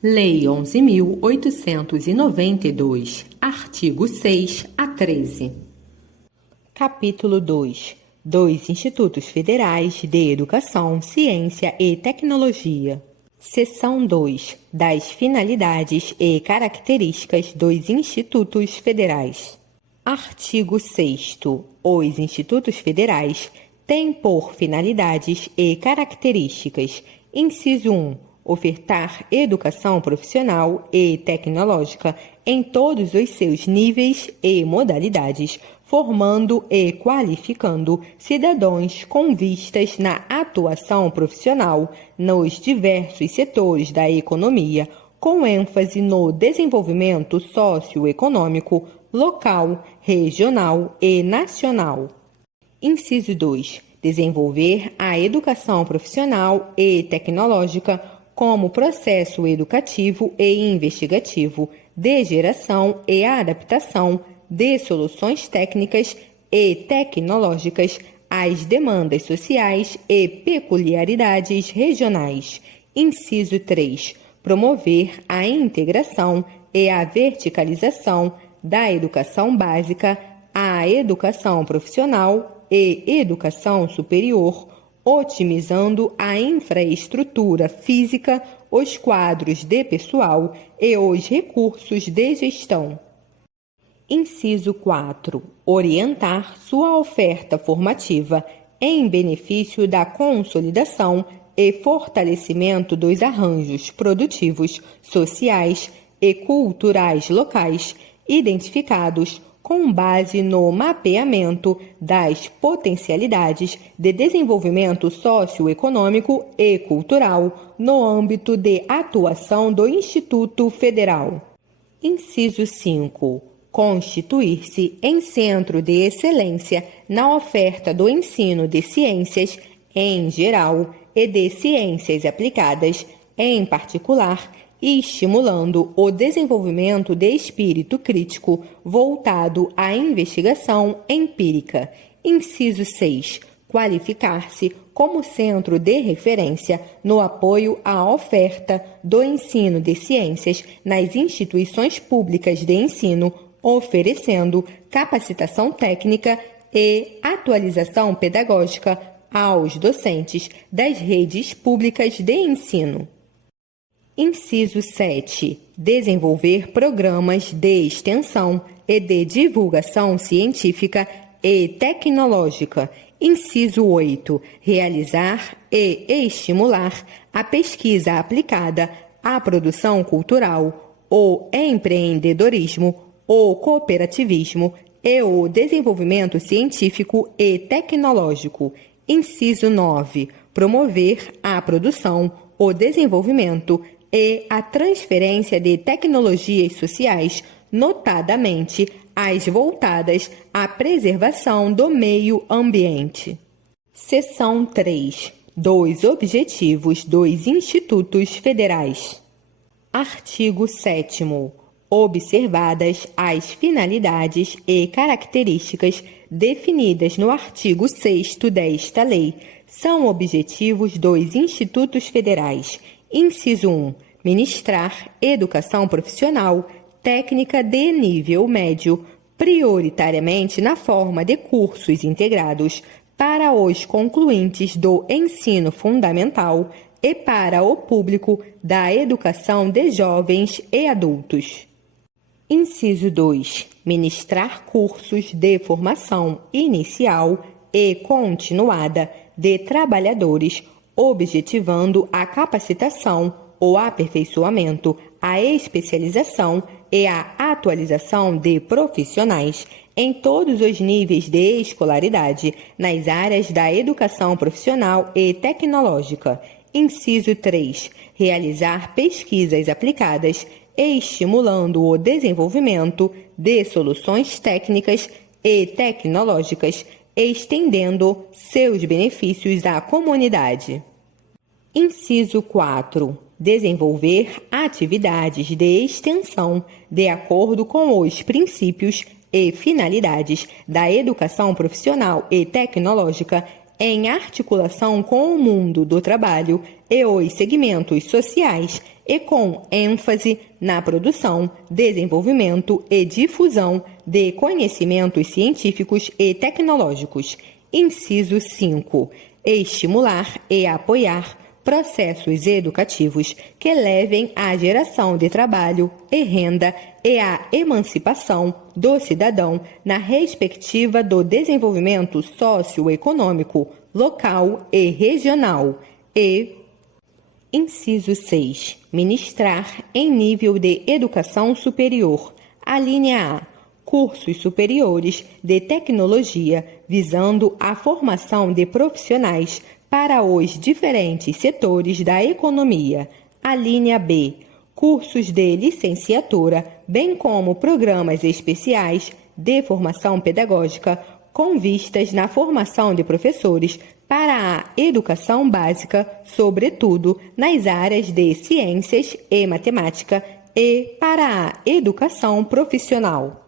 Lei 11.892, artigo 6 a 13. Capítulo 2. Dois Institutos Federais de Educação, Ciência e Tecnologia. Seção 2. Das finalidades e características dos Institutos Federais. Artigo 6º. Os Institutos Federais têm por finalidades e características: inciso 1. Ofertar educação profissional e tecnológica em todos os seus níveis e modalidades, formando e qualificando cidadãos com vistas na atuação profissional nos diversos setores da economia, com ênfase no desenvolvimento socioeconômico local, regional e nacional. Inciso 2. Desenvolver a educação profissional e tecnológica como processo educativo e investigativo de geração e adaptação de soluções técnicas e tecnológicas às demandas sociais e peculiaridades regionais. Inciso 3. Promover a integração e a verticalização da educação básica à educação profissional e educação superior, otimizando a infraestrutura física, os quadros de pessoal e os recursos de gestão. Inciso 4. Orientar sua oferta formativa em benefício da consolidação e fortalecimento dos arranjos produtivos, sociais e culturais locais, identificados com base no mapeamento das potencialidades de desenvolvimento socioeconômico e cultural no âmbito de atuação do Instituto Federal. Inciso 5. Constituir-se em centro de excelência na oferta do ensino de ciências em geral e de ciências aplicadas em particular, e estimulando o desenvolvimento de espírito crítico voltado à investigação empírica. Inciso 6. Qualificar-se como centro de referência no apoio à oferta do ensino de ciências nas instituições públicas de ensino, oferecendo capacitação técnica e atualização pedagógica aos docentes das redes públicas de ensino. Inciso 7. Desenvolver programas de extensão e de divulgação científica e tecnológica. Inciso 8. Realizar e estimular a pesquisa aplicada à produção cultural, o empreendedorismo, o cooperativismo e o desenvolvimento científico e tecnológico. Inciso 9. Promover a produção, o desenvolvimento e a transferência de tecnologias sociais, notadamente as voltadas à preservação do meio ambiente. Seção 3. Dos objetivos dos Institutos Federais. Artigo 7º. Observadas as finalidades e características definidas no artigo 6º desta lei, são objetivos dos Institutos Federais. Inciso 1. Ministrar educação profissional técnica de nível médio, prioritariamente na forma de cursos integrados para os concluintes do ensino fundamental e para o público da educação de jovens e adultos. Inciso 2. Ministrar cursos de formação inicial e continuada de trabalhadores, objetivando a capacitação, o aperfeiçoamento, a especialização e a atualização de profissionais em todos os níveis de escolaridade nas áreas da educação profissional e tecnológica. Inciso 3. Realizar pesquisas aplicadas e estimulando o desenvolvimento de soluções técnicas e tecnológicas, estendendo seus benefícios à comunidade. Inciso 4. Desenvolver atividades de extensão de acordo com os princípios e finalidades da educação profissional e tecnológica em articulação com o mundo do trabalho e os segmentos sociais e com ênfase na produção, desenvolvimento e difusão de conhecimentos científicos e tecnológicos. Inciso 5. Estimular e apoiar processos educativos que levem à geração de trabalho e renda e à emancipação do cidadão na respectiva do desenvolvimento socioeconômico, local e regional. E inciso 6. Ministrar em nível de educação superior. A linha A. Cursos superiores de tecnologia visando a formação de profissionais para os diferentes setores da economia. A linha B. Cursos de licenciatura, bem como programas especiais de formação pedagógica com vistas na formação de professores para a educação básica, sobretudo nas áreas de ciências e matemática, e para a educação profissional.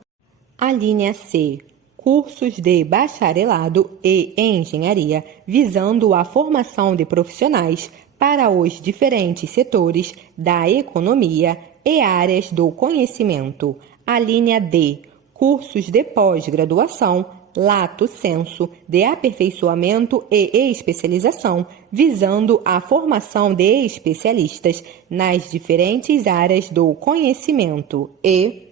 A linha C. Cursos de bacharelado e engenharia, visando a formação de profissionais para os diferentes setores da economia e áreas do conhecimento. A linha D. Cursos de pós-graduação, lato sensu, de aperfeiçoamento e especialização, visando a formação de especialistas nas diferentes áreas do conhecimento. E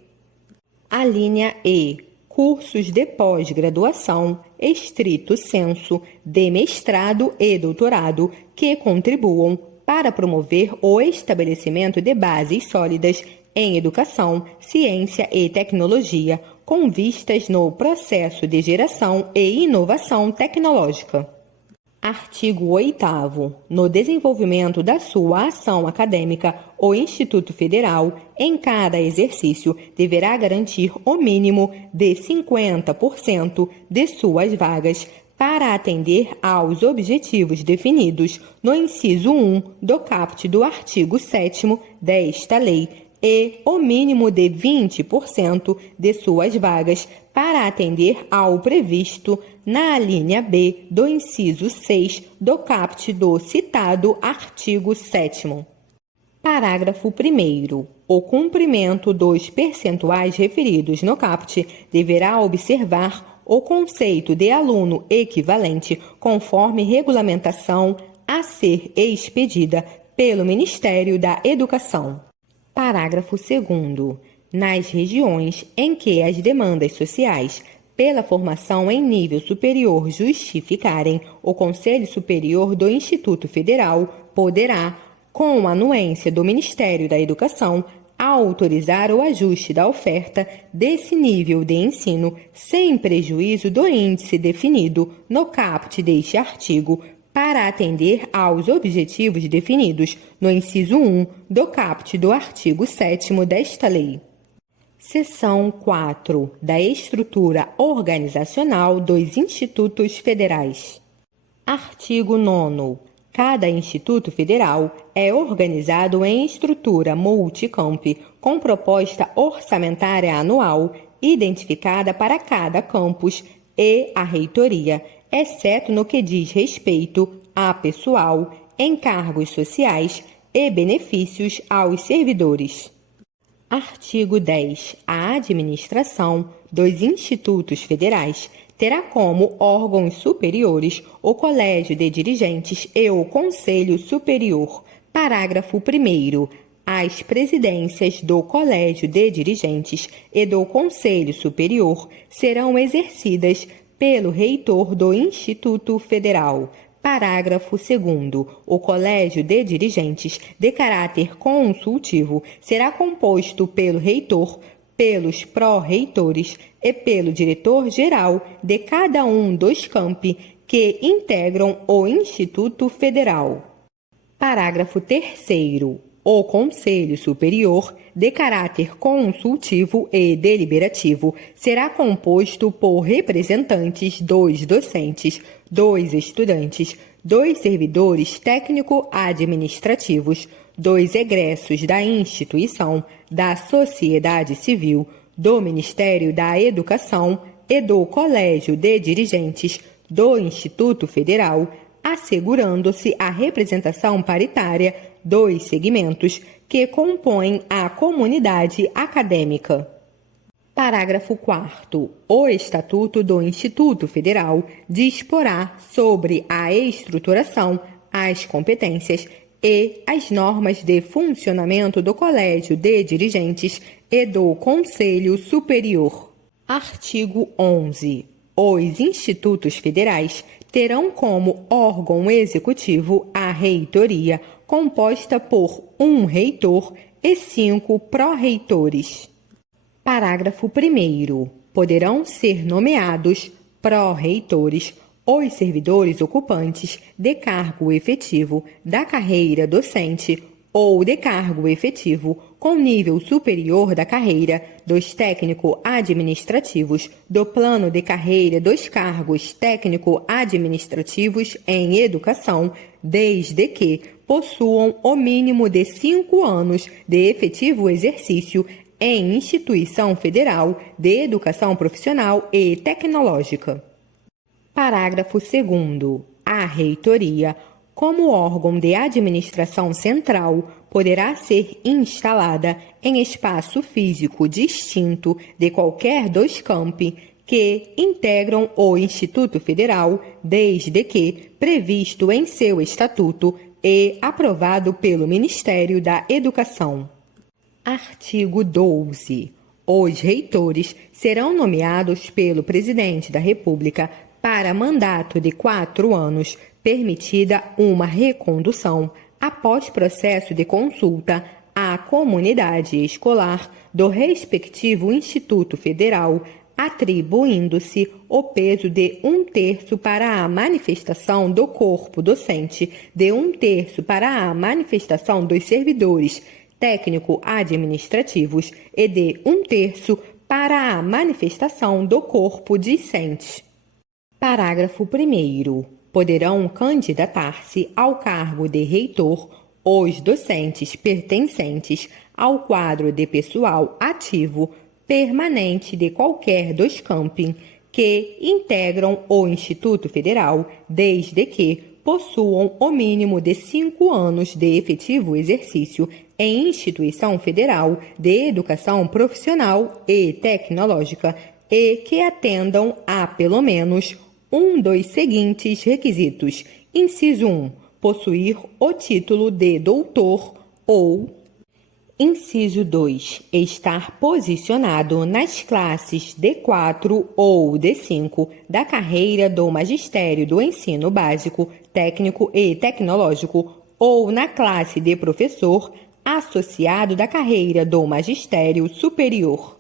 a linha E. Cursos de pós-graduação, estrito sensu, de mestrado e doutorado, que contribuam para promover o estabelecimento de bases sólidas em educação, ciência e tecnologia, com vistas no processo de geração e inovação tecnológica. Artigo 8º. No desenvolvimento da sua ação acadêmica, o Instituto Federal, em cada exercício, deverá garantir o mínimo de 50% de suas vagas para atender aos objetivos definidos no inciso 1 do caput do artigo 7º desta lei e o mínimo de 20% de suas vagas para atender ao previsto na linha B do inciso 6 do caput do citado artigo 7º. Parágrafo 1º. O cumprimento dos percentuais referidos no caput deverá observar o conceito de aluno equivalente conforme regulamentação a ser expedida pelo Ministério da Educação. Parágrafo 2º. Nas regiões em que as demandas sociais pela formação em nível superior justificarem, o Conselho Superior do Instituto Federal poderá, com a anuência do Ministério da Educação, autorizar o ajuste da oferta desse nível de ensino sem prejuízo do índice definido no caput deste artigo, para atender aos objetivos definidos no inciso 1 do caput do artigo 7º desta lei. Seção 4. Da estrutura organizacional dos institutos federais. Artigo 9º. Cada instituto federal é organizado em estrutura multicamp, com proposta orçamentária anual identificada para cada campus e a reitoria, exceto no que diz respeito a pessoal, encargos sociais e benefícios aos servidores. Artigo 10. A administração dos institutos federais terá como órgãos superiores o Colégio de Dirigentes e o Conselho Superior. Parágrafo 1º. As presidências do Colégio de Dirigentes e do Conselho Superior serão exercidas pelo reitor do Instituto Federal. Parágrafo 2º. O Colégio de Dirigentes, de caráter consultivo, será composto pelo reitor, pelos pró-reitores e pelo diretor-geral de cada um dos campi que integram o Instituto Federal. Parágrafo 3º. O Conselho Superior, de caráter consultivo e deliberativo, será composto por representantes dos docentes, dos estudantes, dos servidores técnico-administrativos, dos egressos da instituição, da sociedade civil, do Ministério da Educação e do Colégio de Dirigentes, do Instituto Federal, assegurando-se a representação paritária dos segmentos que compõem a comunidade acadêmica. Parágrafo 4º. O Estatuto do Instituto Federal disporá sobre a estruturação, as competências e as normas de funcionamento do Colégio de Dirigentes e do Conselho Superior. Artigo 11. Os institutos federais terão como órgão executivo a reitoria, composta por um reitor e 5 pró-reitores. Parágrafo 1º. Poderão ser nomeados pró-reitores os servidores ocupantes de cargo efetivo da carreira docente ou de cargo efetivo com nível superior da carreira dos técnico-administrativos do plano de carreira dos cargos técnico-administrativos em educação, desde que possuam o mínimo de 5 anos de efetivo exercício em instituição federal de educação profissional e tecnológica. Parágrafo 2º. A reitoria, como órgão de administração central, poderá ser instalada em espaço físico distinto de qualquer dos campi que integram o Instituto Federal, desde que previsto em seu estatuto e aprovado pelo Ministério da Educação. Artigo 12. Os reitores serão nomeados pelo Presidente da República para mandato de 4 anos, permitida uma recondução após processo de consulta à comunidade escolar do respectivo Instituto Federal, atribuindo-se o peso de 1/3 para a manifestação do corpo docente, de 1/3 para a manifestação dos servidores técnico-administrativos e de 1/3 para a manifestação do corpo discente. Parágrafo 1º. Poderão candidatar-se ao cargo de reitor os docentes pertencentes ao quadro de pessoal ativo permanente de qualquer dos campi que integram o Instituto Federal, desde que possuam o mínimo de 5 anos de efetivo exercício em instituição federal de educação profissional e tecnológica e que atendam a pelo menos um dos seguintes requisitos. Inciso 1. Possuir o título de doutor ou... Inciso 2. Estar posicionado nas classes D4 ou D5 da carreira do magistério do ensino básico, técnico e tecnológico ou na classe de professor associado da carreira do magistério superior.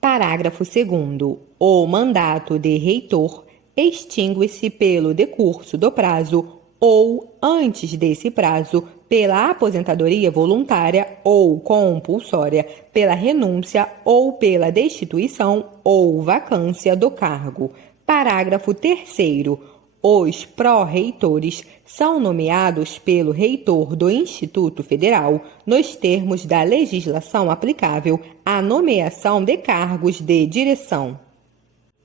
Parágrafo 2º. O mandato de reitor extingue-se pelo decurso do prazo ou, antes desse prazo, pela aposentadoria voluntária ou compulsória, pela renúncia ou pela destituição ou vacância do cargo. Parágrafo 3º. Os pró-reitores são nomeados pelo reitor do Instituto Federal nos termos da legislação aplicável à nomeação de cargos de direção.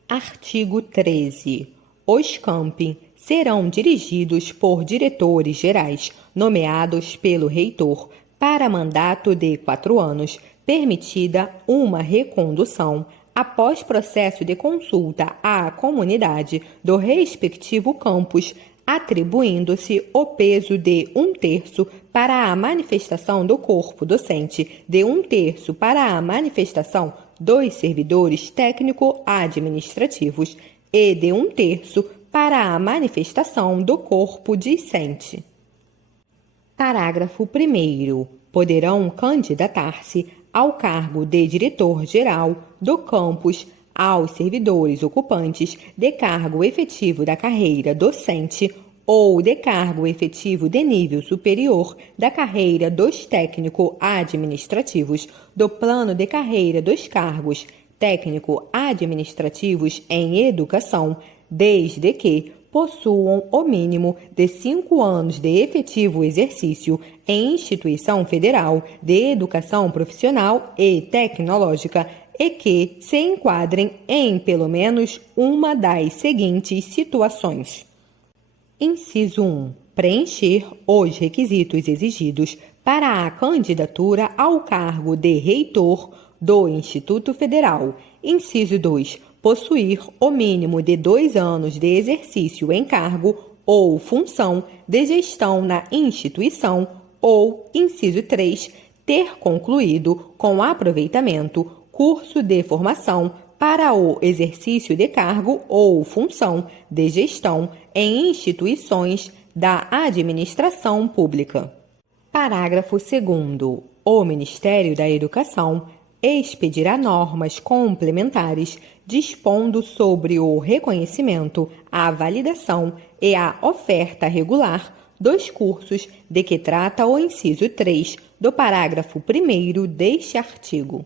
Artigo 13. Os campi serão dirigidos por diretores gerais, nomeados pelo reitor, para mandato de 4 anos, permitida uma recondução, após processo de consulta à comunidade do respectivo campus, atribuindo-se o peso de 1/3 para a manifestação do corpo docente, de 1/3 para a manifestação dos servidores técnico-administrativos e de 1/3 para a manifestação do corpo discente. Parágrafo 1º. Poderão candidatar-se ao cargo de diretor-geral do campus aos servidores ocupantes de cargo efetivo da carreira docente ou de cargo efetivo de nível superior da carreira dos técnico-administrativos do plano de carreira dos cargos técnico-administrativos em educação, desde que possuam o mínimo de 5 anos de efetivo exercício em instituição federal de educação profissional e tecnológica e que se enquadrem em pelo menos uma das seguintes situações. Inciso 1. Preencher os requisitos exigidos para a candidatura ao cargo de reitor do Instituto Federal. Inciso 2. Possuir o mínimo de 2 anos de exercício em cargo ou função de gestão na instituição. Ou, inciso 3. Ter concluído com aproveitamento curso de formação para o exercício de cargo ou função de gestão em instituições da administração pública. Parágrafo 2º. O Ministério da Educação expedirá normas complementares dispondo sobre o reconhecimento, a validação e a oferta regular dos cursos de que trata o inciso 3 do parágrafo 1º deste artigo.